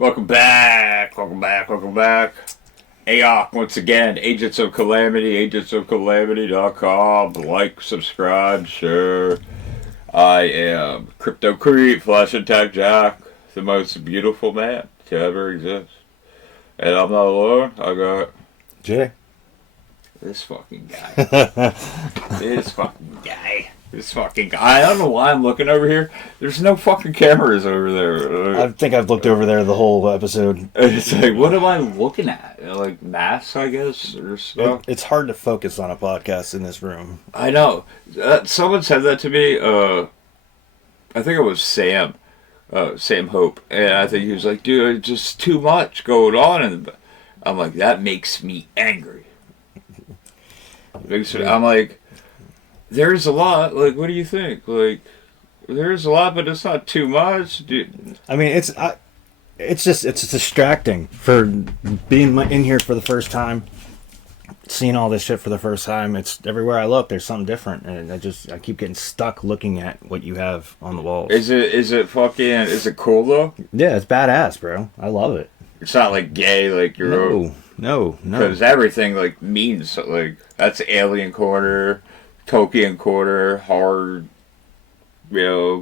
Welcome back. AOC once again. Agents of Calamity. agentsofcalamity.com. Like, subscribe, share. I am Crypto Creep, Flash Attack Jack, the most beautiful man to ever exist. And I'm not alone. I got Jay. This fucking guy. I don't know why I'm looking over here. There's no fucking cameras over there. I think I've looked over there the whole episode. It's like, what am I looking at? Like masks, I guess, or stuff. It's hard to focus on a podcast in this room. I know. Someone said that to me. I think it was Sam Hope, and I think he was like, "Dude, it's just too much going on." And I'm like, that makes me angry. I'm like, there's a lot. Like, what do you think? Like, there's a lot, but it's not too much, dude. I mean, it's distracting for being in here for the first time, seeing all this shit for the first time. It's everywhere I look, there's something different, and I keep getting stuck looking at what you have on the walls. Is it cool though? Yeah, it's badass, bro. I love it. It's not like gay, like you're no. Because everything like means like that's alien quarter, Tolkien quarter, hard,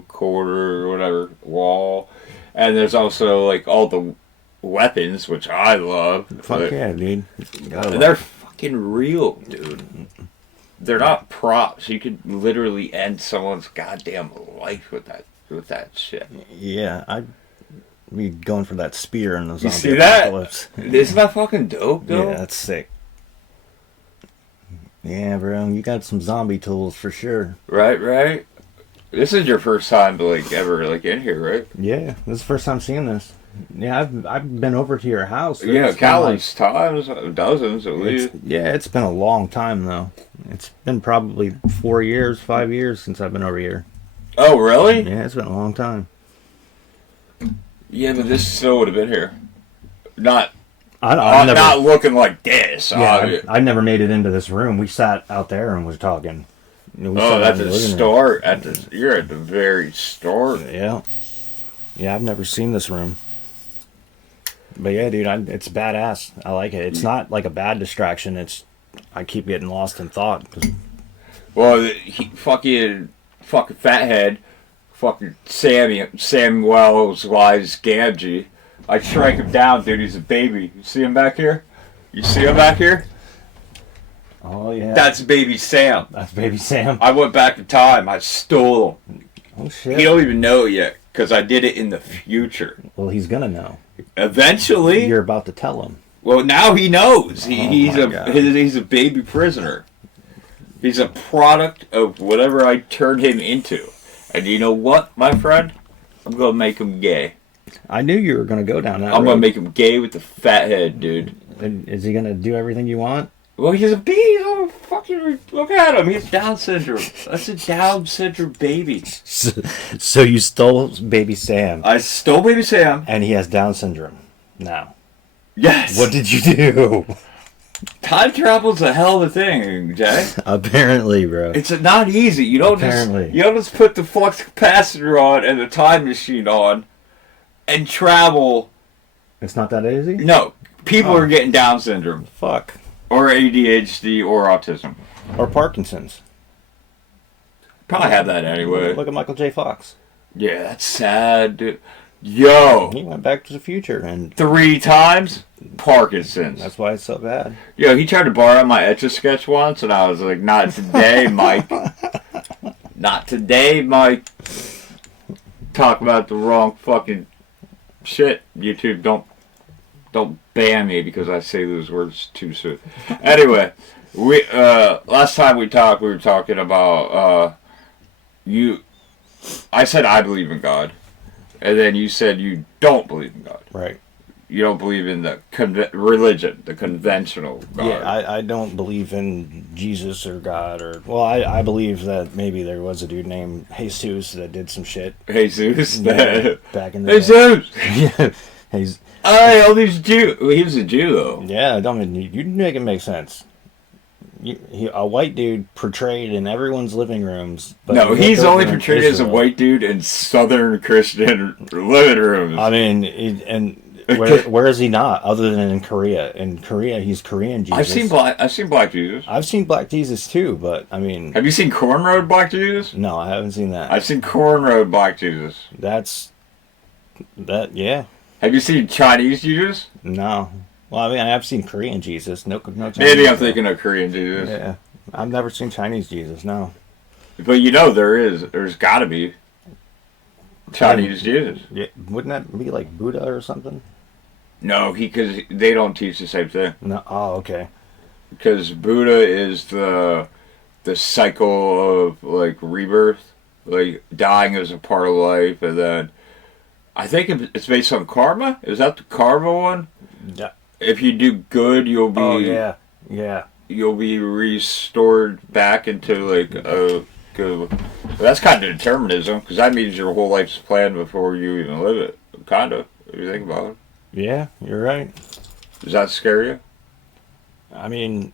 quarter or whatever wall, and there's also like all the weapons, which I love. Fuck like, yeah, dude. They're fucking real, dude. They're not props. You could literally end someone's goddamn life with that shit. Yeah, I'd be going for that spear in the zombie You see that? apocalypse. Isn't that fucking dope, though? Yeah, that's sick. Yeah, bro, you got some zombie tools for sure. Right. This is your first time ever in here, right? Yeah, this is the first time seeing this. Yeah, I've been over to your house. Yeah, countless times, dozens at least. It's been a long time though. It's been probably 5 years since I've been over here. Oh, really? Yeah, it's been a long time. Yeah, but this still would have been here. Not looking like this. Yeah, I never made it into this room. We sat out there and was talking. That's the start. You're at the very start. Yeah, I've never seen this room. But yeah, dude, it's badass. I like it. It's not like a bad distraction. I keep getting lost in thought. Well, fucking fathead, fucking Samuel's Wise Gamgee. I shrank him down, dude. He's a baby. You see him back here? Oh, yeah. That's baby Sam. I went back in time. I stole him. Oh, shit. He don't even know it yet, because I did it in the future. Well, he's going to know. Eventually. You're about to tell him. Well, now he knows. He's a baby prisoner. He's a product of whatever I turned him into. And you know what, my friend? I'm going to make him gay. I knew you were going to go down that road. I'm going to make him gay with the fat head, dude. And is he going to do everything you want? Well, he's a baby. Oh, fucking look at him. He has Down syndrome. That's a Down syndrome baby. So you stole baby Sam. I stole baby Sam. And he has Down syndrome now. Yes. What did you do? Time travel's a hell of a thing, Jay. Apparently, bro. It's not easy. You don't just put the flux capacitor on and the time machine on and travel. It's not that easy? No. People are getting Down syndrome. Fuck. Or ADHD or autism. Or Parkinson's. Probably have that anyway. Look at Michael J. Fox. Yeah, that's sad, dude. Yo! He went back to the future and 3 times? Parkinson's. That's why it's so bad. Yo, he tried to borrow my Etch-a-Sketch once, and I was like, not today, Mike. Not today, Mike. Talk about the wrong fucking shit. YouTube, don't ban me because I say those words too soon. Anyway, we last time we talked, we were talking about I said I believe in God, and then you said you don't believe in God. Right. You don't believe in the religion, the conventional God. Yeah, I don't believe in Jesus or God I believe that maybe there was a dude named Jesus that did some shit. Jesus? Yeah, back in the Jesus! day. Yeah. All these Jews. Well, he was a Jew, though. Yeah, you make it make sense. A white dude portrayed in everyone's living rooms. But no, he's only portrayed as a white dude in Southern Christian living rooms. I mean, and Where is he not? Other than in Korea. In Korea, he's Korean Jesus. I've seen Black Jesus. I've seen Black Jesus too, but I mean. Have you seen cornrowed Black Jesus? No, I haven't seen that. I've seen cornrowed Black Jesus. Yeah. Have you seen Chinese Jesus? No. Well, I mean, I've seen Korean Jesus. No Chinese. Maybe I'm thinking of Korean Jesus. Yeah. I've never seen Chinese Jesus, no. But there's got to be Chinese Jesus. Yeah, wouldn't that be like Buddha or something? No, because they don't teach the same thing. No. Oh, okay. Because Buddha is the cycle of like rebirth, like dying is a part of life, and then I think it's based on karma. Is that the karma one? Yeah. If you do good, you'll be. Oh yeah. You'll be restored back into like a good. That's kind of determinism, because that means your whole life's planned before you even live it. Kind of, if you think about it. Yeah, you're right. Does that scare you? I mean,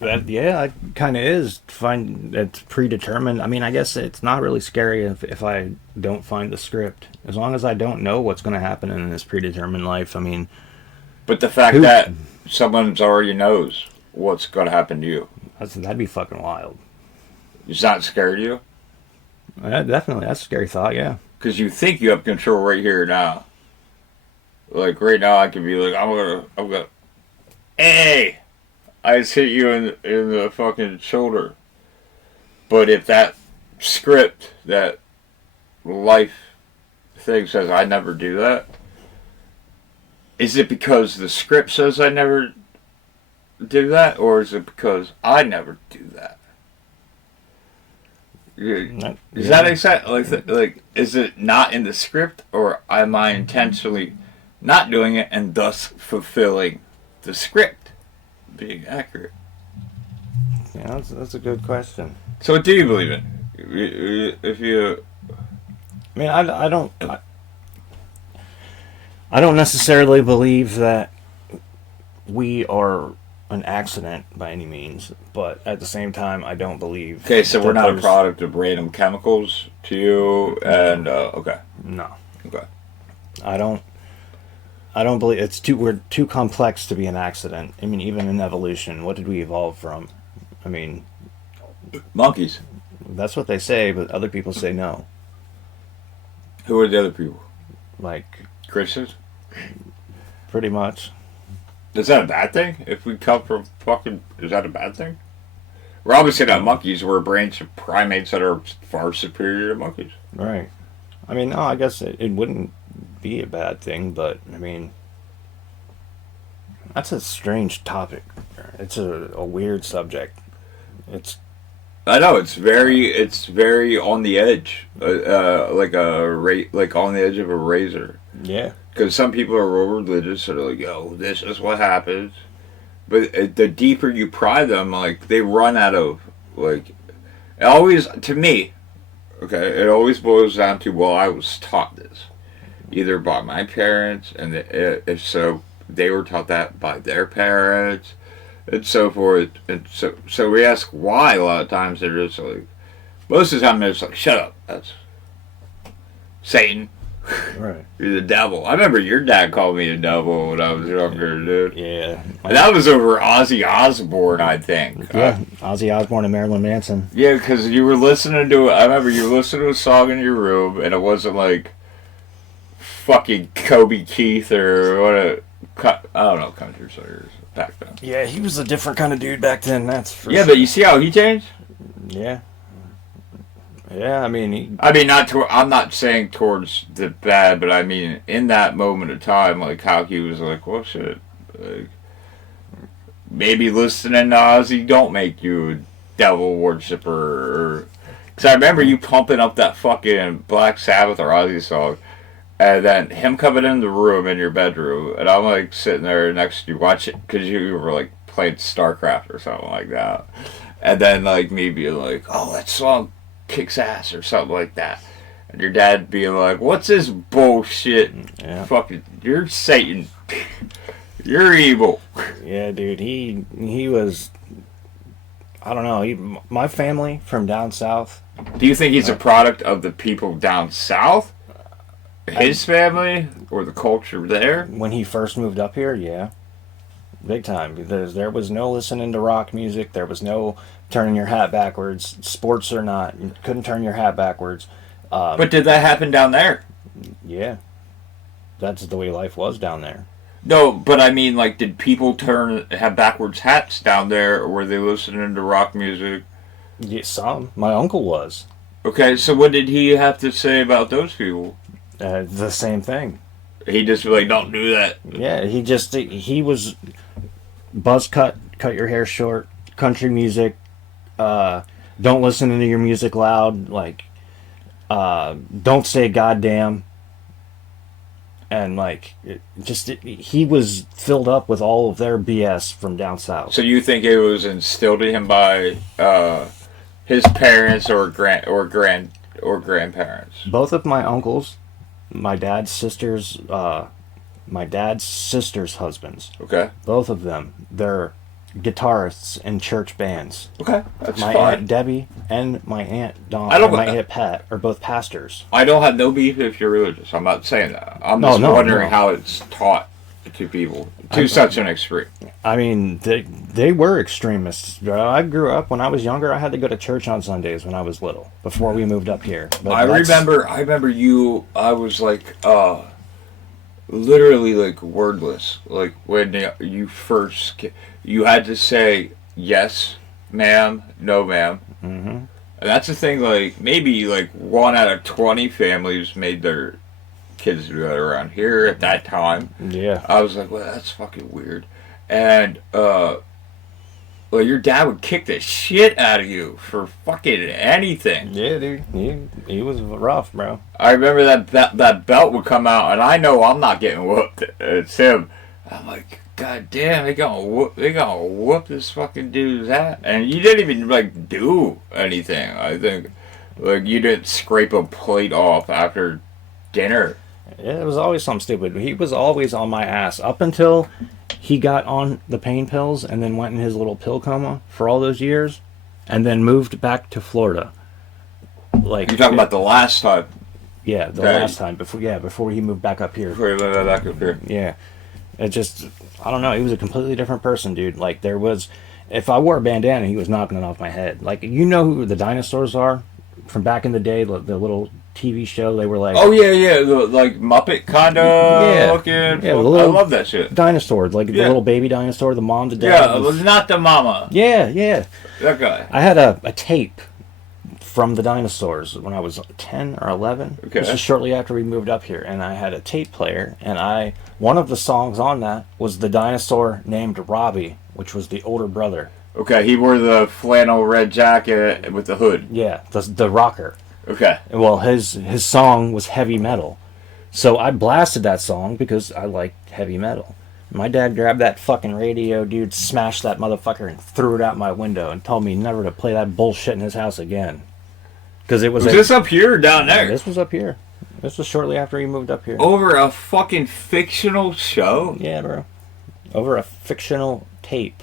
it kind of is. Find it's predetermined. I mean, I guess it's not really scary if I don't find the script. As long as I don't know what's going to happen in this predetermined life. I mean, but the fact that someone already knows what's going to happen to you, that'd be fucking wild. Does that scare you? Definitely, that's a scary thought. Yeah. Because you think you have control right here now. Like right now, I could be like, I'm gonna, hey, I just hit you in the fucking shoulder. But if that script, that life thing says I never do that, is it because the script says I never do that, or is it because I never do that? Does that make sense? Like, is it not in the script, or am I intentionally not doing it and thus fulfilling the script being accurate? Yeah, that's a good question. So, what do you believe in? If you, I mean, I don't necessarily believe that we are an accident by any means, but at the same time, I don't believe. Okay, so we're not a product of random chemicals to you, and okay. No. Okay. I don't believe we're too complex to be an accident. I mean, even in evolution, what did we evolve from? I mean, monkeys. That's what they say, but other people say no. Who are the other people? Like Christians? Pretty much. Is that a bad thing? If we come from fucking... Is that a bad thing? We're obviously not monkeys. We're a branch of primates that are far superior to monkeys. Right. I mean, no, I guess it wouldn't be a bad thing, but, I mean... That's a strange topic. It's a weird subject. I know, it's very on the edge. Like on the edge of a razor. Yeah. Because some people are real religious, so they're like, yo, this is what happens. But the deeper you pry them, like, they run out of, like, it always, to me, okay, it always boils down to, well, I was taught this. Either by my parents, and if so, they were taught that by their parents, and so forth. And so we ask why a lot of times. They're just like, most of the time they're just like, shut up, that's Satan. Right. You're the devil. I remember your dad called me a devil when I was younger, dude. Yeah. And that was over Ozzy Osbourne, I think. Yeah, Ozzy Osbourne and Marilyn Manson. Yeah, because you were listening to I remember you were listening to a song in your room, and it wasn't like fucking Kobe Keith or I don't know, country singers back then. Yeah, he was a different kind of dude back then, that's for sure. But you see how he changed? Yeah. Yeah, I mean... I'm not saying towards the bad, but I mean, in that moment of time, like, how he was like, well, shit. Like, maybe listening to Ozzy don't make you a devil worshiper. Because I remember you pumping up that fucking Black Sabbath or Ozzy song, and then him coming in the room in your bedroom, and I'm, like, sitting there next to you watching, because you were, like, playing StarCraft or something like that. And then, like, me being like, oh, that song kicks ass or something like that, and your dad being like, what's this bullshit? Yeah. Fucking, you're Satan. You're evil. Yeah, dude, he was, I don't know, my family from down south. Do you think he's a product of the people down south, His family or the culture there? When he first moved up here, yeah. Big time. Because there was no listening to rock music. There was no turning your hat backwards. Sports or not. You couldn't turn your hat backwards. But did that happen down there? Yeah. That's the way life was down there. No, but I mean, like, did people have backwards hats down there, or were they listening to rock music? Yeah, some. My uncle was. Okay, so what did he have to say about those people? The same thing. He just was like, don't do that. Yeah, he was buzz cut your hair short, country music, don't listen to your music loud, like, don't say goddamn. And, like, he was filled up with all of their BS from down south. So you think it was instilled in him by his parents or grandparents? Both of my uncles, my dad's sisters' husbands. Okay. Both of them, they're guitarists in church bands. Okay, that's my fine. Aunt Debbie and my Aunt Dawn and my Aunt Pat are both pastors. I don't have no beef if you're religious. I'm not saying that. I'm just wondering how it's taught to people to such an extreme. I mean, they were extremists. I grew up, when I was younger, I had to go to church on Sundays when I was little, before we moved up here. But I remember you, I was like, literally like wordless. Like when you first, you had to say yes, ma'am, no, ma'am. Mm-hmm. And that's the thing. Like maybe like 1 out of 20 families made their kids do that around here at that time. Yeah. I was like, well, that's fucking weird. And well, your dad would kick the shit out of you for fucking anything. Yeah, dude. He was rough, bro. I remember that belt would come out, and I know I'm not getting whooped. It's him. I'm like, God damn, they gonna whoop this fucking dude's ass. And you didn't even like do anything. I think like you didn't scrape a plate off after dinner. Yeah, it was always something stupid. He was always on my ass up until he got on the pain pills and then went in his little pill coma for all those years, and then moved back to Florida. Like you're talking about the last time. Yeah, last time before he moved back up here. Before he moved back up here. Yeah, it just, I don't know. He was a completely different person, dude. Like there was, if I wore a bandana, he was knocking it off my head. Like you know who the dinosaurs are from back in the day, the little TV show. They were like, oh yeah, the like Muppet kind of looking. Yeah, I love that shit. Dinosaur, like the little baby dinosaur, the mom, the dad. Yeah, it was not the mama. Yeah. That guy. I had a tape from the dinosaurs when I was 10 or 11. Okay. This is shortly after we moved up here, and I had a tape player, and one of the songs on that was the dinosaur named Robbie, which was the older brother. Okay, he wore the flannel red jacket with the hood. Yeah, the rocker. Okay. Well, his song was heavy metal. So I blasted that song because I liked heavy metal. My dad grabbed that fucking radio, dude, smashed that motherfucker and threw it out my window and told me never to play that bullshit in his house again. Because it was... Was this up here or down there? This was up here. This was shortly after he moved up here. Over a fucking fictional show? Yeah, bro. Over a fictional tape.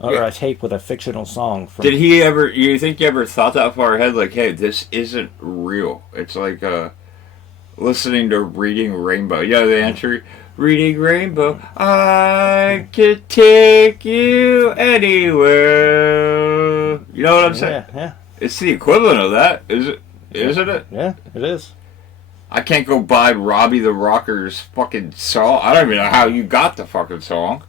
Or a tape with a fictional song. Did he ever... You think you ever thought that far ahead? Like, hey, this isn't real. It's like listening to Reading Rainbow. You know the entry? Reading Rainbow, I could take you anywhere. You know what I'm saying? Yeah. It's the equivalent of that, isn't it? Yeah, it is. I can't go buy Robbie the Rocker's fucking song. I don't even know how you got the fucking song.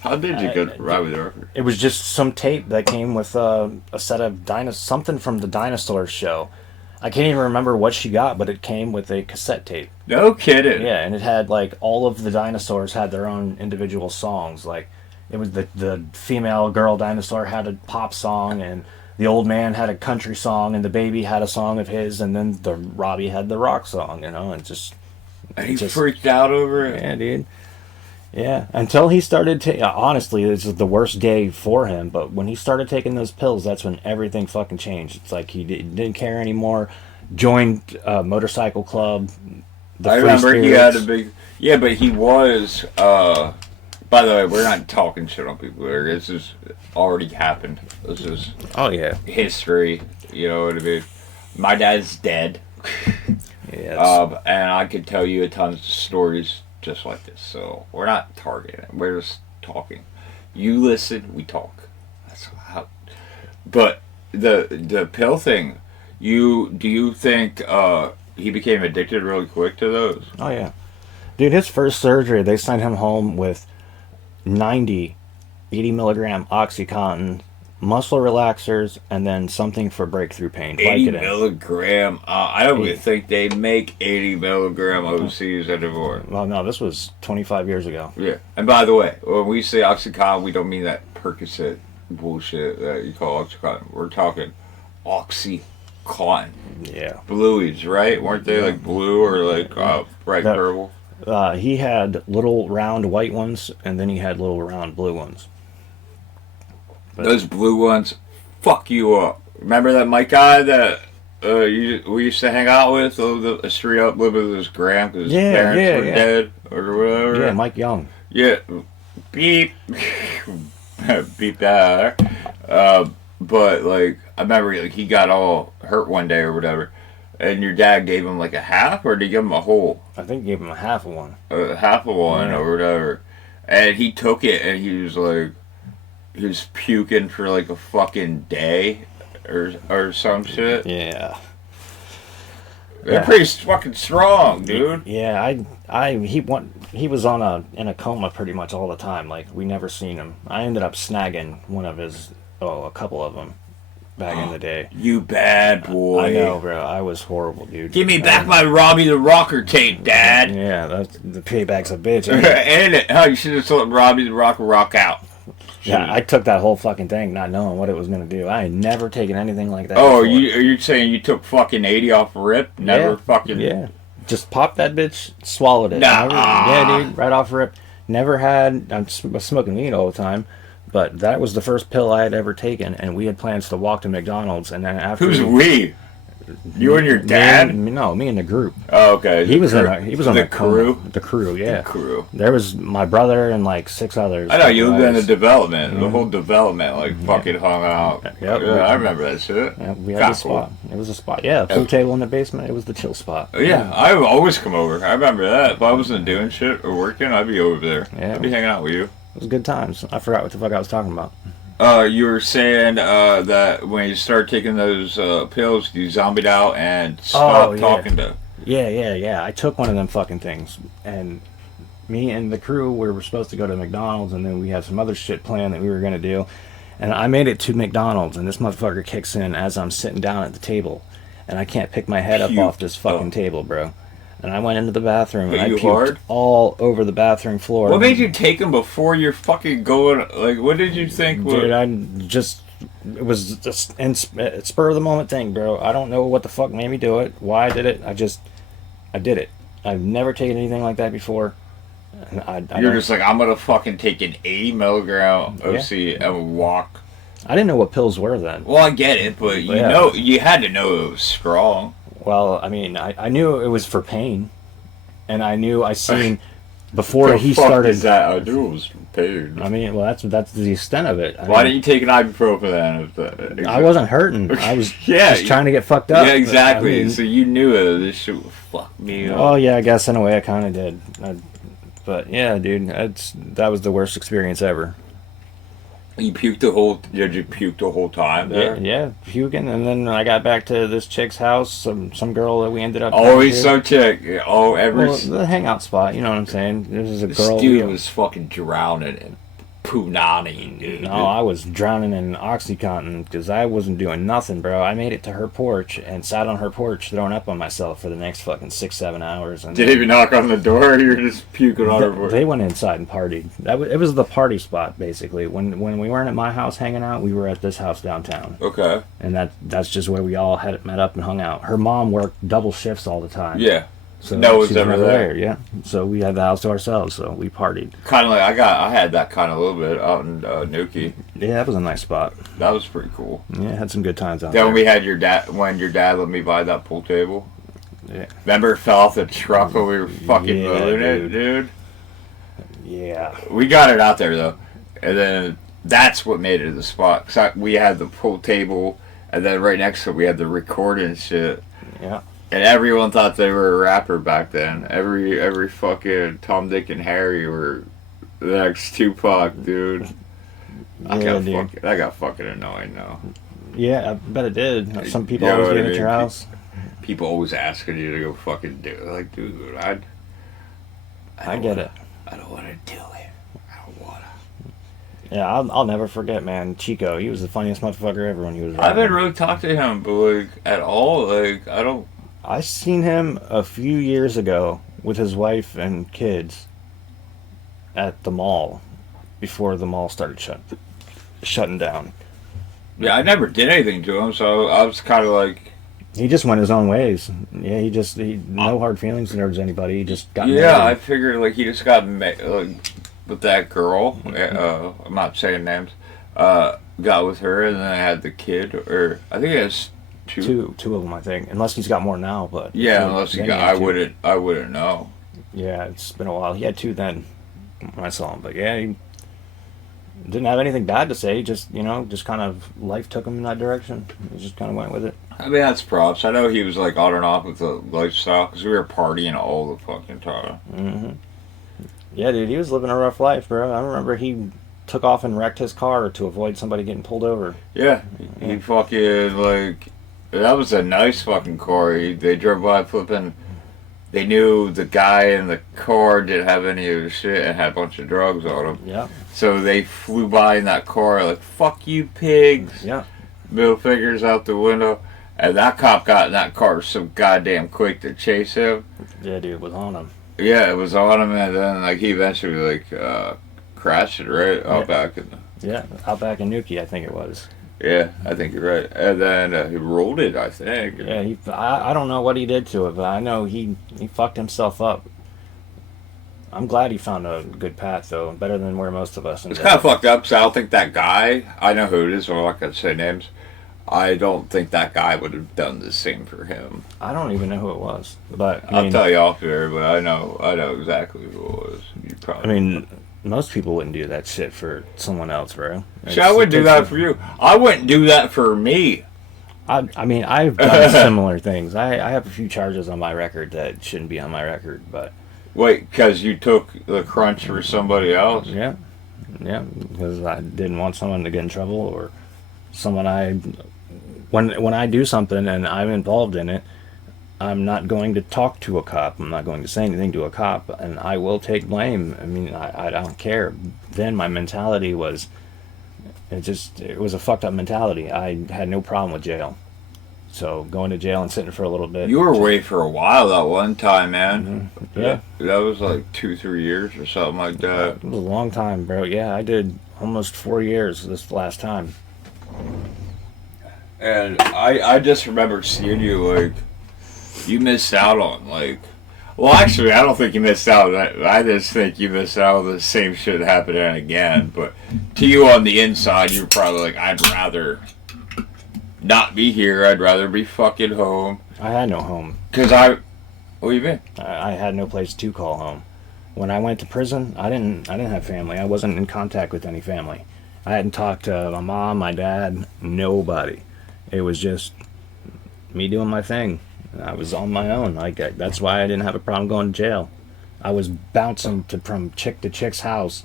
How did you get Robbie the Rocker? It was just some tape that came with a set of something from the Dinosaurs show. I can't even remember what she got, but it came with a cassette tape. No kidding. Yeah, and it had like all of the dinosaurs had their own individual songs. Like it was the female girl dinosaur had a pop song, and the old man had a country song, and the baby had a song of his, and then the Robbie had the rock song. You know, and just and he freaked out over it. Yeah, dude. Yeah, until he started honestly, this is the worst day for him, but when he started taking those pills, that's when everything fucking changed. It's like he didn't care anymore, joined a motorcycle club, I remember he had a big... Yeah, but he was... by the way, we're not talking shit on people here. This is already happened. This is... Oh, yeah. History. You know what I mean? My dad's dead. Yeah. And I could tell you a ton of stories just like this. So we're not targeting. We're just talking. You listen, we talk. That's how. But the pill thing, do you think he became addicted really quick to those? Oh yeah, dude. His first surgery, they sent him home with 80 milligram OxyContin, muscle relaxers, and then something for breakthrough pain. 80 milligram. I don't even think they make 80 milligram OCs anymore. Well, no, this was 25 years ago. Yeah. And by the way, when we say OxyContin, we don't mean that Percocet bullshit that you call OxyContin. We're talking OxyContin. Yeah. Blueies, right? Weren't they like blue or like bright purple? He had little round white ones, and then he had little round blue ones. But those blue ones fuck you up. Remember that Mike guy that we used to hang out with? The street up living with his gram because his parents were dead or whatever? Yeah, Mike Young. Yeah. Beep. Beep that out there. But, like, I remember like, he got all hurt one day or whatever. And your dad gave him like a half, or did he give him a whole? I think he gave him a half of one. Half of one or whatever. And he took it and he was like, he was puking for like a fucking day or some shit. Yeah. They're pretty fucking strong, dude. Yeah, he was in a coma pretty much all the time. Like, we never seen him. I ended up snagging a couple of them back in the day. You bad boy. I know, bro. I was horrible, dude. Give me back my Robbie the Rocker tape, Dad. Yeah, the payback's a bitch. And it. Oh, you should have told Robbie the Rocker rock out. Yeah, I took that whole fucking thing not knowing what it was going to do. I had never taken anything like that before. Are you saying you took fucking 80 off rip? Never fucking... Yeah. Just popped that bitch, swallowed it. Nah. Yeah, dude, right off rip. Never had... I was smoking weed all the time. But that was the first pill I had ever taken, and we had plans to walk to McDonald's, and then after... Who's we? You and your dad? Me and the group. Oh, okay. He was on the crew? The crew, yeah. The crew. There was my brother and like 6 others. I know, you lived in the development. The whole development, like, fucking hung out. Yep. Yeah, I remember that shit. Yeah, we had a spot. It was a spot. Yeah, pool table in the basement. It was the chill spot. Yeah, I would always come over. I remember that. If I wasn't doing shit or working, I'd be over there. Yeah. I'd be hanging out with you. It was good times. I forgot what the fuck I was talking about. You were saying that when you started taking those pills, you zombied out and stopped talking to. Yeah. I took one of them fucking things, and me and the crew we were supposed to go to McDonald's, and then we had some other shit planned that we were gonna do, and I made it to McDonald's, and this motherfucker kicks in as I'm sitting down at the table, and I can't pick my head up off this fucking table, bro. And I went into the bathroom and I puked all over the bathroom floor. What made you take them before you're fucking going? Like, what did you think? Dude, it was just a spur of the moment thing, bro. I don't know what the fuck made me do it, why I did it. I did it. I've never taken anything like that before. And you're just like, I'm gonna fucking take an 80 milligram OC and walk. I didn't know what pills were then. Well, I get it, but you had to know it was strong. Well, I mean, I knew it was for pain, and I seen before he started. Is that? I knew it was for pain. I mean, well, that's the extent of it. Why didn't you take an ibuprofen then? I wasn't hurting. I was just trying to get fucked up. Yeah, exactly. So you knew this shit would fuck me up. Oh yeah, I guess in a way I kind of did. But yeah, dude, that was the worst experience ever. You puked did you puke the whole time there? Yeah, puking, and then I got back to this chick's house, some girl that we ended up... Always some chick. The hangout spot, you know what I'm saying? This is a girl... This dude was fucking drowning in punani, dude. No, I was drowning in OxyContin, because I wasn't doing nothing, bro. I made it to her porch, and sat on her porch throwing up on myself for the next fucking 6-7 hours. And did he even knock on the door, or you're just puking on her porch? They went inside and partied. It was the party spot, basically. When we weren't at my house hanging out, we were at this house downtown. Okay. And that's just where we all had met up and hung out. Her mom worked double shifts all the time. Yeah. So no one's ever there. Yeah. So we had the house to ourselves, so we partied. Kind of like I had that kind of a little bit out in Nuki. Yeah, that was a nice spot. That was pretty cool. Yeah, had some good times out there. Then we had your dad let me buy that pool table. Yeah. Remember it fell off the truck when we were fucking moving it, dude? Yeah. We got it out there though, and then that's what made it the spot. Cause we had the pool table, and then right next to it we had the recording shit. Yeah. And everyone thought they were a rapper back then. Every fucking Tom, Dick, and Harry were the next Tupac, dude. Yeah, That got fucking annoying now. Yeah, I bet it did. Some people You know always what get I at your mean? house. People always asking you to go fucking do it. Like, dude, I get it. I don't want to do it. I don't want to. Yeah, I'll never forget, man. Chico, he was the funniest motherfucker ever when he was I rapping. haven't really talked to him, but like at all. Like I don't. I seen him a few years ago with his wife and kids at the mall before the mall started shutting down. Yeah, I never did anything to him, so I was kind of like. He just went his own ways. Yeah, he no hard feelings towards anybody. He just got Yeah, I married. figured like he just got like with that girl. I'm not saying names. Got with her, and then I had the kid, or I think it has two. Two of them, I think. Unless he's got more now, but Yeah, unless he then got, had two. I wouldn't know. Yeah, it's been a while. He had two then when I saw him, but yeah, he didn't have anything bad to say. Just just kind of life took him in that direction. He just kind of went with it. I mean, that's props. I know he was like on and off with the lifestyle because we were partying all the fucking time. Hmm. Yeah, dude, he was living a rough life, bro. I remember he took off and wrecked his car to avoid somebody getting pulled over. Yeah, he fucking like that was a nice fucking car. They drove by flipping. They knew the guy in the car didn't have any of the shit and had a bunch of drugs on him. Yeah, So they flew by in that car like, fuck you pigs. yeah. Middle fingers out the window. And that cop got in that car so goddamn quick to chase him. Yeah, dude, it was on him. Yeah, it was on him, and then like he eventually crashed it right out back in the. Yeah, out back in Nuki, I think it was. Yeah, I think you're right. And then he rolled it, I think. Yeah, I don't know what he did to it, but I know he fucked himself up. I'm glad he found a good path, though, better than where most of us. It's kind of fucked up, so I don't think that guy, I know who it is, so I'm not going to say names. I don't think that guy would have done the same for him. I don't even know who it was, but I'll tell you off there, but I know exactly who it was. You probably. Most people wouldn't do that shit for someone else, bro. See, I wouldn't do that for you. I wouldn't do that for me. I've done similar things. I have a few charges on my record that shouldn't be on my record, but Wait, because you took the crunch for somebody else? yeah, because I didn't want someone to get in trouble or someone when I do something and I'm involved in it, I'm not going to talk to a cop. I'm not going to say anything to a cop, and I will take blame. I mean, I don't care. Then my mentality was, it was a fucked up mentality. I had no problem with jail. So going to jail and sitting for a little bit. You were away for a while that one time, man. Mm-hmm. Yeah. That was like 2-3 years or something like that. It was a long time, bro. Yeah, I did almost 4 years this last time. And I just remember seeing you, like, you missed out on, like, well, actually, I don't think you missed out on that. I just think you missed out on the same shit happening again. But to you on the inside, you were probably like, I'd rather not be here. I'd rather be fucking home. I had no home. What you been? I had no place to call home. When I went to prison, I didn't have family. I wasn't in contact with any family. I hadn't talked to my mom, my dad, nobody. It was just me doing my thing. I was on my own. That's why I didn't have a problem going to jail. I was bouncing from chick to chick's house.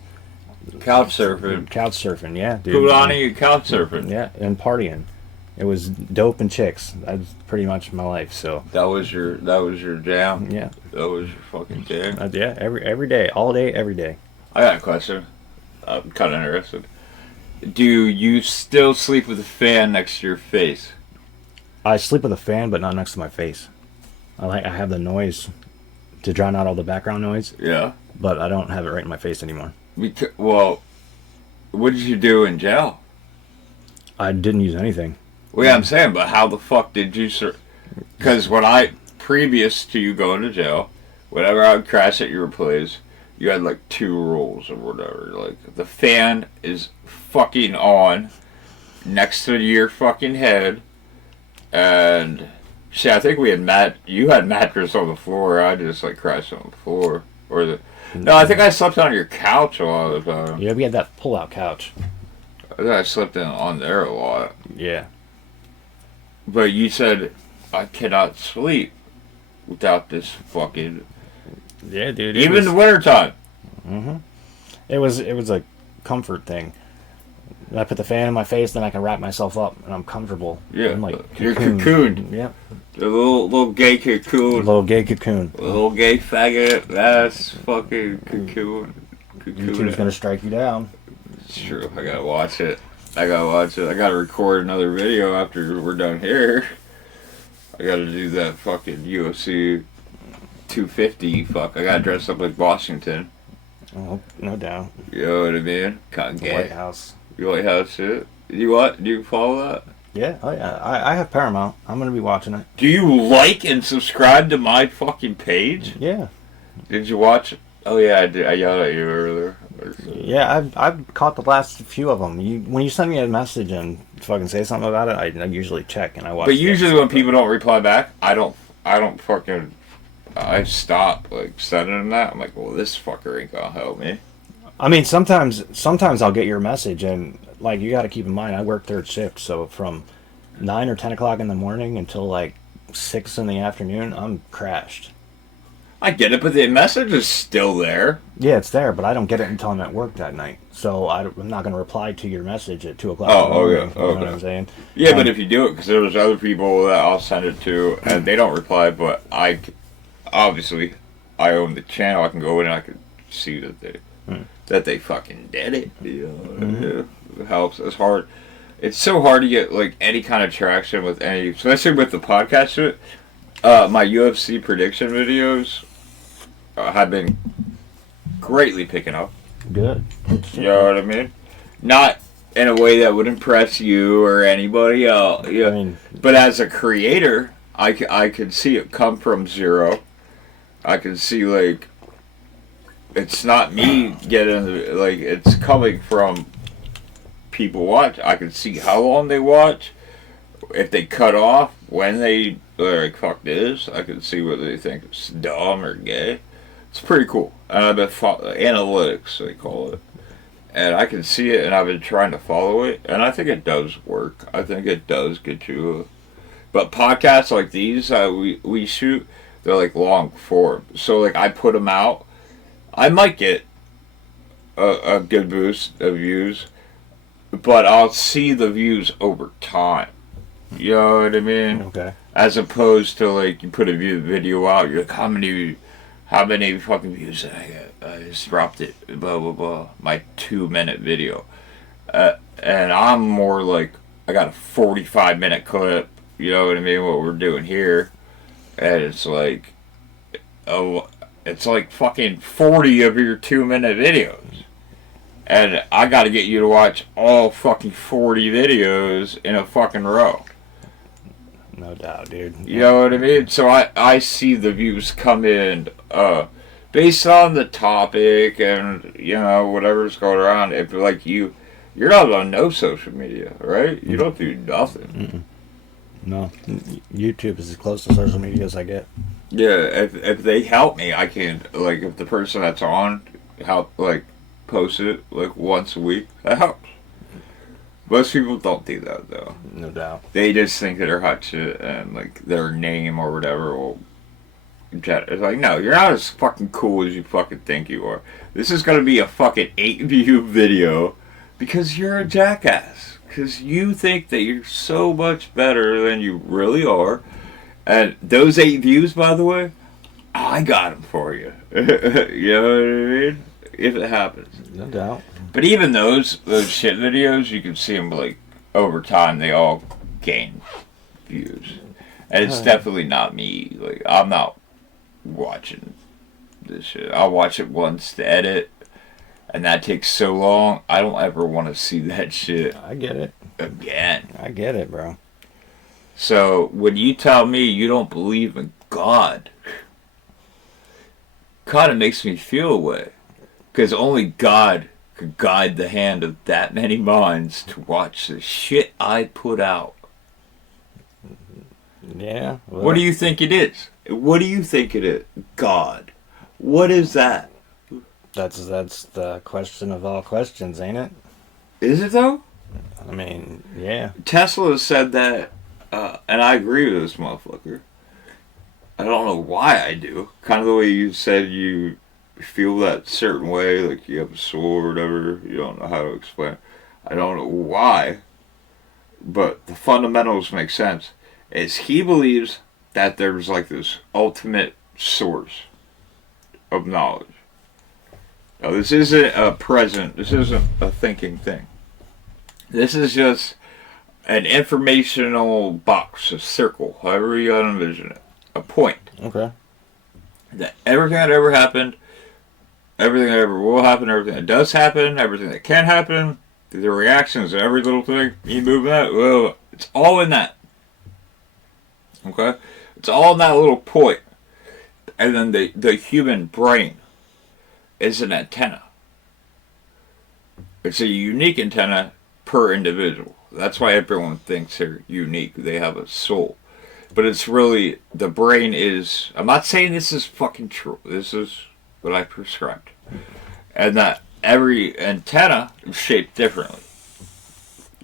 Couch surfing. Couch surfing, yeah, dude. Hootinanny and couch surfing. Yeah, and partying. It was dope and chicks. That's pretty much my life. So That was your jam. yeah, That was your fucking jam. yeah. Every day, all day, every day. I got a question. I'm kind of interested. Do you still sleep with a fan next to your face? I sleep with a fan, but not next to my face. I have the noise to drown out all the background noise, Yeah. but I don't have it right in my face anymore. Well, what did you do in jail? I didn't use anything. Well, yeah, I'm saying, but how the fuck did you... Because previous to you going to jail, whenever I would crash at your place, you had like 2 rules or whatever. Like, the fan is fucking on next to your fucking head. And, see, I think you had mattress on the floor. I just, like, crashed on the floor. No, I think I slept on your couch a lot of the time. Yeah, we had that pull-out couch. I think I slept on there a lot. Yeah. But you said, I cannot sleep. without this fucking... Yeah, dude. Even in the wintertime. Mm-hmm. It was a comfort thing. I put the fan in my face, then I can wrap myself up, and I'm comfortable. Yeah, I'm like you're cocooned. Yep. The little gay cocoon. Little gay cocoon. Little gay faggot. That's fucking cocoon. YouTube's gonna strike you down. It's true. I gotta watch it. I gotta record another video after we're done here. I gotta do that fucking UFC 250. Fuck. I gotta dress up like Washington. Oh, no doubt. You know what I mean? Kind of The gay. White House. You White House shit? You what? Do you follow that? Yeah, oh yeah. I have Paramount. I'm gonna be watching it. Do you like and subscribe to my fucking page? Yeah. Did you watch it? Oh yeah, I did. I yelled at you earlier. Yeah, I've caught the last few of them. When you send me a message and fucking say something about it, I usually check and I watch. But usually when people don't reply back, I don't fucking. I stop like sending them that. I'm like, well, this fucker ain't gonna help me. I mean, sometimes I'll get your message, and like you got to keep in mind, I work third shift, so from 9 or 10 o'clock in the morning until like 6 in the afternoon, I'm crashed. I get it, but the message is still there. Yeah, it's there, but I don't get it until I'm at work that night. So I'm not going to reply to your message at 2 o'clock. Oh, yeah. You know what I'm saying? Yeah, but if you do it, because there's other people that I'll send it to, and they don't reply, but I own the channel. I can go in and I can see that they fucking did it. You know, it helps. It's hard. It's so hard to get like any kind of traction with any, especially with the podcast shit. My UFC prediction videos have been greatly picking up. Good. You know what I mean? Not in a way that would impress you or anybody else. Yeah. I mean, but as a creator, I could see it come from zero. I can see like it's not me getting like it's coming from people watch. I can see how long they watch, if they cut off, when they're like fuck this. I can see whether they think it's dumb or gay. It's pretty cool. And I've been analytics they call it, and I can see it, and I've been trying to follow it, and I think it does work. I think it does get you. But podcasts like these we shoot, they're like long form. So like I put them out, I might get a good boost of views, but I'll see the views over time. You know what I mean? Okay. As opposed to like you put a video out, you're like, how many fucking views did I get? I just dropped it, blah blah blah. My 2-minute video, and I'm more like I got a 45-minute clip. You know what I mean? What we're doing here, and it's like, it's like fucking 40 of your 2-minute videos, and I got to get you to watch all fucking 40 videos in a fucking row. No doubt, dude. You know what I mean? So I see the views come in based on the topic and, you know, whatever's going around. If like you're not on no social media, right? You don't do nothing. No. YouTube is as close to social media as I get. Yeah, if they help me, I can, like, if the person that's on help, like, post it, like, once a week, that helps. Most people don't do that, though. No doubt. They just think that they're hot shit and, like, their name or whatever will... It's like, no, you're not as fucking cool as you fucking think you are. This is going to be a fucking 8-view video because you're a jackass. Because you think that you're so much better than you really are. And those 8 views, by the way, I got them for you. You know what I mean? If it happens. No doubt. But even those shit videos, you can see them, like, over time, they all gain views. And it's definitely not me. Like, I'm not watching this shit. I'll watch it once to edit, and that takes so long, I don't ever want to see that shit I get it. again. I get it, bro. So, when you tell me you don't believe in God, kind of makes me feel a way. Because only God could guide the hand of that many minds to watch the shit I put out. Yeah. Well, What do you think it is? What do you think it is? God. What is that? That's the question of all questions, ain't it? Is it though? I mean, yeah. Tesla said that, and I agree with this motherfucker. I don't know why I do. Kind of the way you said you feel that certain way, like you have a soul or whatever. You don't know how to explain. I don't know why, but the fundamentals make sense. Is he believes that there's like this ultimate source of knowledge. Now, this isn't a present. This isn't a thinking thing. This is just an informational box, a circle, however you envision it, a point. Okay. That everything that ever happened, everything that ever will happen, everything that does happen, everything that can happen, the reactions to every little thing, you move that, well, it's all in that. Okay? It's all in that little point. And then the human brain is an antenna. It's a unique antenna per individual. That's why everyone thinks they're unique. They have a soul. But it's really, the brain is, I'm not saying this is fucking true. This is what I prescribed. And that every antenna is shaped differently.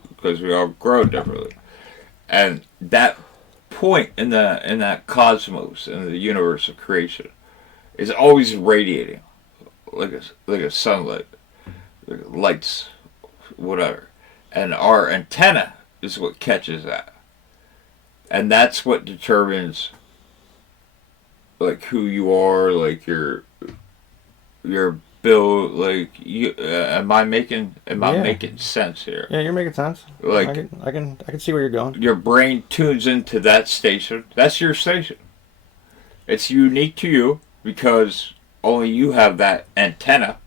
Because we all grow differently. And that point in that cosmos, in the universe of creation, is always radiating. Like a sunlight. Like lights, whatever. And our antenna is what catches that. And that's what determines like who you are, like your build, like you am I making sense here? Yeah, you're making sense. Like I can see where you're going. Your brain tunes into that station. That's your station. It's unique to you because only you have that antenna,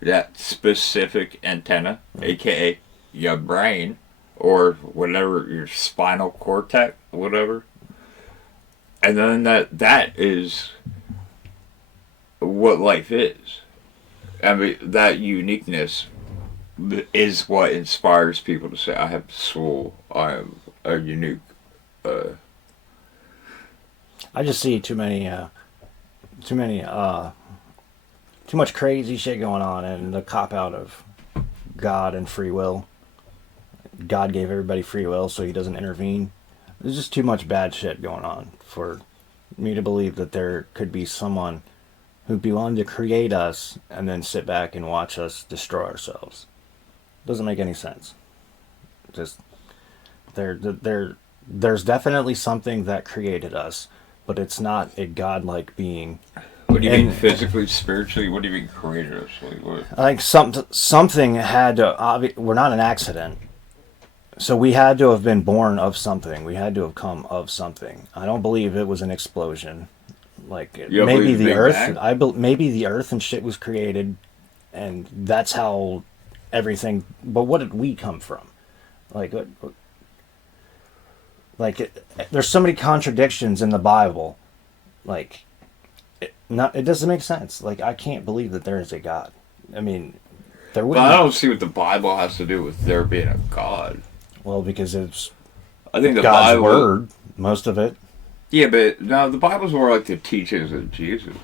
that specific antenna, aka your brain, or whatever, your spinal cortex, whatever. And then that is what life is. I mean, that uniqueness is what inspires people to say, I have soul, I am a unique... I just see too much crazy shit going on, and the cop-out of God and free will. God gave everybody free will, so he doesn't intervene. There's just too much bad shit going on for me to believe that there could be someone who'd be willing to create us and then sit back and watch us destroy ourselves. Doesn't make any sense. Just there's definitely something that created us, but it's not a godlike being. What do you mean physically, spiritually? What do you mean created us? Like something had to. We're not an accident. So we had to have been born of something. We had to have come of something. I don't believe it was an explosion. Like maybe the Earth. Maybe the Earth and shit was created, and that's how everything. But what did we come from? There's so many contradictions in the Bible. It doesn't make sense. Like, I can't believe that there is a God. I mean, there would. Well, I don't see what the Bible has to do with there being a God. Well, because it's I think the God's Bible, word, most of it. Yeah, but no, the Bible's more like the teachings of Jesus.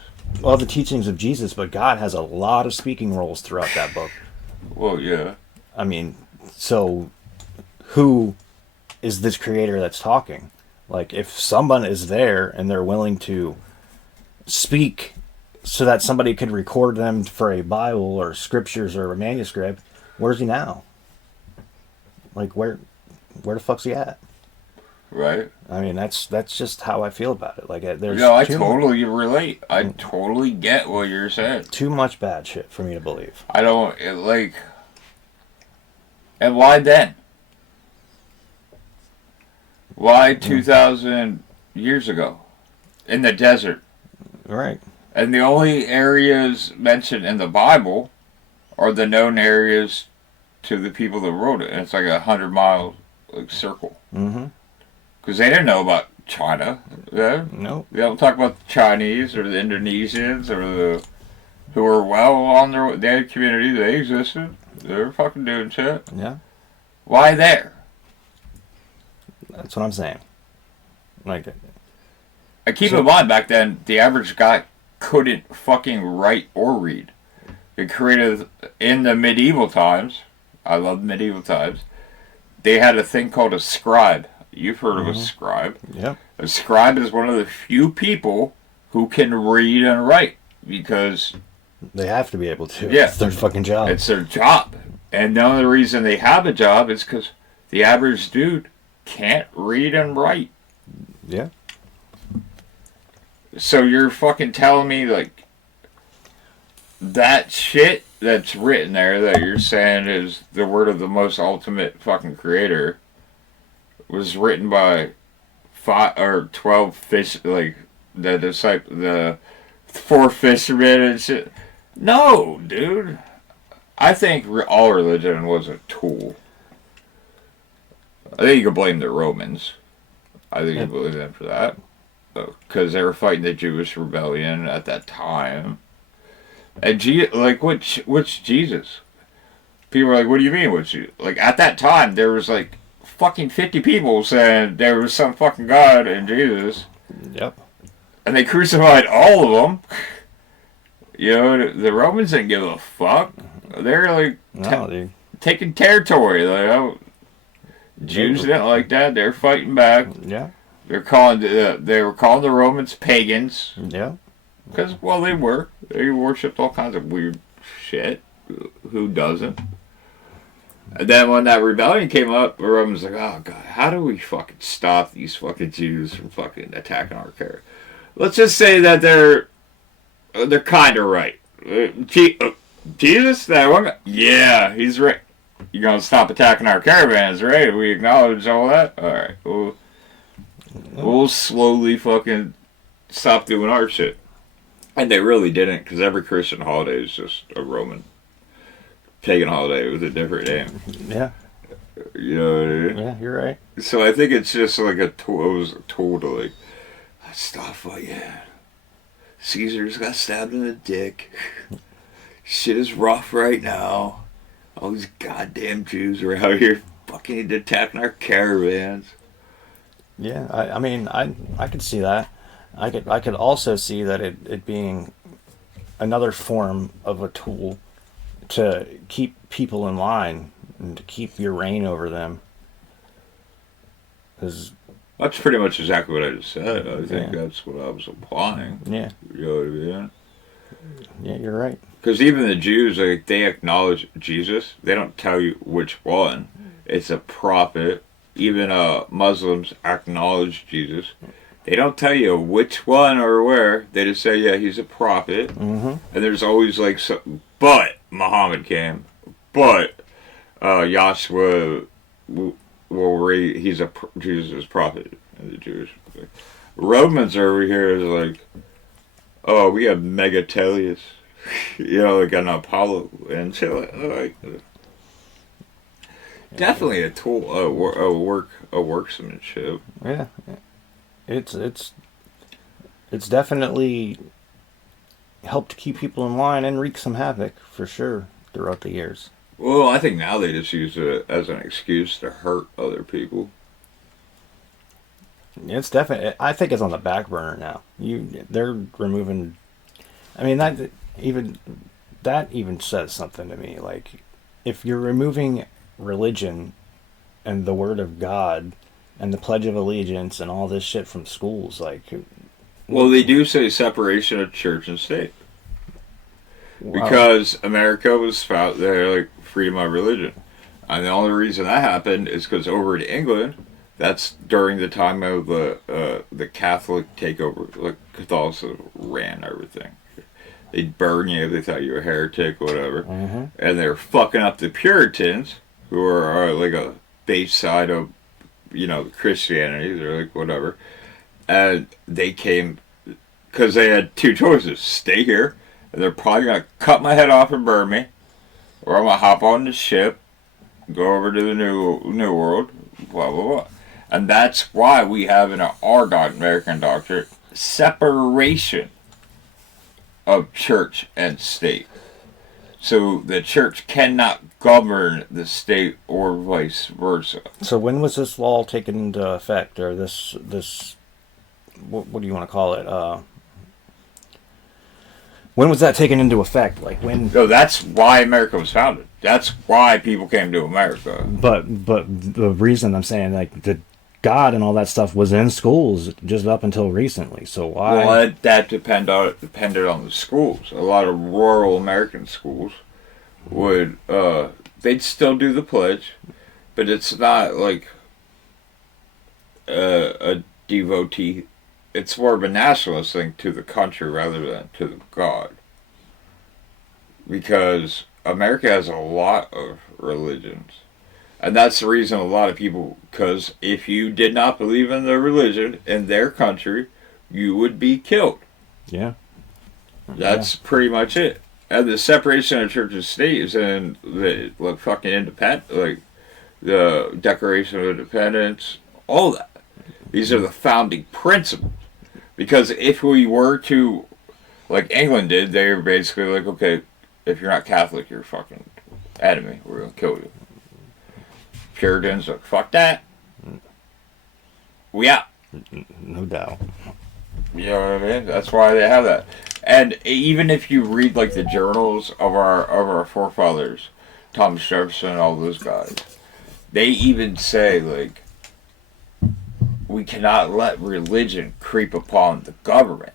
Well, the teachings of Jesus, but God has a lot of speaking roles throughout that book. Well, yeah. I mean, so who is this creator that's talking? Like, if someone is there and they're willing to speak so that somebody could record them for a Bible or scriptures or a manuscript, where's he now? Like, where the fuck's he at? Right. I mean, that's just how I feel about it. Like, there's I totally relate. I totally get what you're saying. Too much bad shit for me to believe. I don't and why then? Why 2,000 years ago in the desert? Right. And the only areas mentioned in the Bible are the known areas to the people that wrote it, and it's like 100-mile circle. Mm-hmm. Because they didn't know about China. Yeah? No. They don't talk about the Chinese or the Indonesians or the who were well on their community. They existed. They were fucking doing shit. Yeah. Why there? That's what I'm saying. Like, I keep in mind back then, the average guy couldn't fucking write or read. They created in the medieval times. I love medieval times. They had a thing called a scribe. You've heard of a scribe. Yeah. A scribe is one of the few people who can read and write because They have to be able to. Yeah. It's their fucking job. it's their job. And the only reason they have a job is because the average dude can't read and write. Yeah. So you're fucking telling me, like, that shit that's written there that you're saying is the word of the most ultimate fucking creator was written by 5 or 12 fish, like, the 4 fishermen and shit. No, dude. I think all religion was a tool. I think you could blame the Romans. I think you believe them for that. Because they were fighting the Jewish rebellion at that time. And which Jesus? People are like, what do you mean, which Jesus? Like, at that time, there was like fucking 50 people saying there was some fucking God in Jesus. Yep. And they crucified all of them. You know, the Romans didn't give a fuck. They're like taking territory. Like, Jews didn't like that. They're fighting back. Yeah. They were calling the Romans pagans. Yeah. Because, well, they were. They worshipped all kinds of weird shit. Who doesn't? And then when that rebellion came up, the Romans like, oh god, how do we fucking stop these fucking Jews from fucking attacking our care? Let's just say that they're kind of right. Jesus, that one guy? Yeah, he's right. You're gonna stop attacking our caravans, right? We acknowledge all that? Alright, we'll slowly fucking stop doing our shit. And they really didn't, because every Christian holiday is just a Roman pagan holiday with a different name. Yeah. You know what I mean? Yeah, you're right. So I think it's just like it was a tool to like, stop fighting. Caesar's got stabbed in the dick. Shit is rough right now. All these goddamn Jews are out here fucking attacking our caravans. Yeah, I mean, I could see that. I could also see that it being another form of a tool to keep people in line and to keep your reign over them. Because that's pretty much exactly what I just said. I think that's what I was implying. Yeah. You know what I mean? Yeah, you're right. Because even the Jews, like, they acknowledge Jesus. They don't tell you which one. It's a prophet. Even Muslims acknowledge Jesus. They don't tell you which one or where. They just say, yeah, he's a prophet. Mm-hmm. And there's always like, but Muhammad came. But Yahshua he's a Jesus prophet. The Jewish. Romans over here is like, oh, we have Megatelius. You know, like an Apollo and shit like definitely a tool, a workmanship. Yeah, it's definitely helped keep people in line and wreak some havoc for sure throughout the years. Well, I think now they just use it as an excuse to hurt other people. It's definitely. I think it's on the back burner now. They're removing. I mean that even says something to me. Like, if you're removing religion and the word of God and the Pledge of Allegiance and all this shit from schools, like. Well, they do say separation of church and state. Wow. Because America was founded there, like, freedom of religion. And the only reason that happened is because over in England, that's during the time of the Catholic takeover, like Catholicism ran everything. They'd burn you if they thought you were a heretic, whatever. Mm-hmm. And they're fucking up the Puritans, who are like a base side of, you know, Christianity. They're like, whatever. And they came, because they had two choices. Stay here, and they're probably going to cut my head off and burn me, or I'm going to hop on the ship, go over to the new world, blah, blah, blah. And that's why we have in our American doctrine separation of church and state. So the church cannot govern the state or vice versa. So when was this law taken into effect, or this what do you want to call it? When was that taken into effect? Like when? No, that's why America was founded. That's why people came to America. But the reason I'm saying, like, God and all that stuff was in schools just up until recently. So why? Well, that depended on the schools. A lot of rural American schools would they'd still do the pledge, but it's not like a devotee. It's more of a nationalist thing to the country rather than to the God. Because America has a lot of religions. And that's the reason a lot of people, because if you did not believe in their religion in their country, you would be killed. Yeah. That's pretty much it. And the separation of church and state is in the fucking independent, like the Declaration of Independence, all that. These are the founding principles. Because if we were to, like England did, they were basically like, okay, if you're not Catholic, you're a fucking enemy. We're going to kill you. Puritans like, fuck that. We out. No doubt. You know what I mean? That's why they have that. And even if you read like the journals of our forefathers, Thomas Jefferson, all those guys, they even say like, we cannot let religion creep upon the government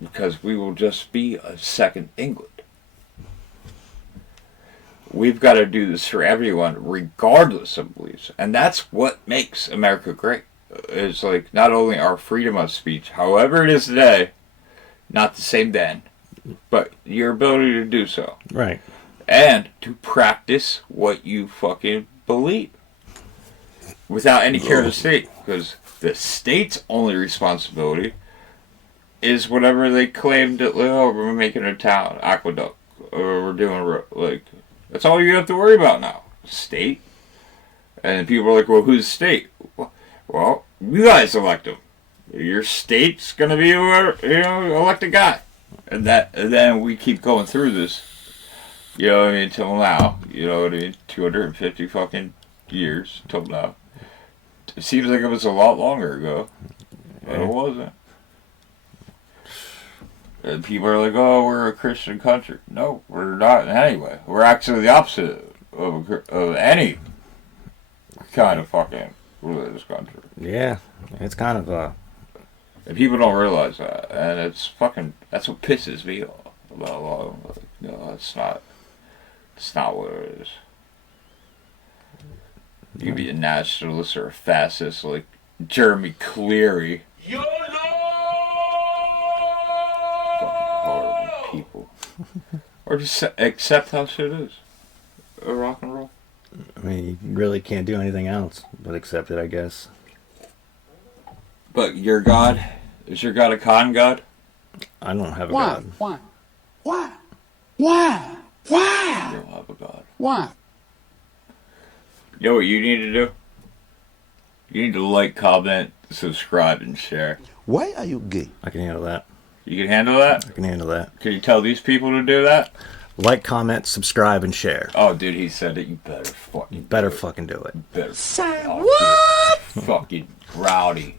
because we will just be a second England. We've got to do this for everyone, regardless of beliefs. And that's what makes America great. It's like not only our freedom of speech, however it is today, not the same then, but your ability to do so. Right. And to practice what you fucking believe. Without any care of the state. Because the state's only responsibility is whatever they claim that, oh, we're making a town, aqueduct, or we're doing, like, that's all you have to worry about now. State. And people are like, well, who's state? Well, you guys elect them. Your state's going to be whoever, elect a guy. And then we keep going through this, you know what I mean, till now. You know what I mean? 250 fucking years till now. It seems like it was a lot longer ago. But it wasn't. And people are like, oh, we're a Christian country. No, we're not in any way. We're actually the opposite of any kind of fucking religious country. Yeah, it's kind of And people don't realize that. And it's fucking, that's what pisses me off about a lot of them. Like, no, it's not what it is. You can be a nationalist or a fascist like Jeremy Cleary. YOLO! Horrible people. Or just accept how shit is. Rock and roll. I mean, you really can't do anything else but accept it, I guess. But your God? Is your God a con God? I don't have a God. Why? You don't have a God. Why? You know what you need to do? You need to like, comment, subscribe, and share. Why are you gay? I can handle that. You can handle that? I can handle that. Can you tell these people to do that? Like, comment, subscribe, and share. Oh, dude, he said it. You better fucking do it. Fucking do it. You better Say fucking what? fucking rowdy.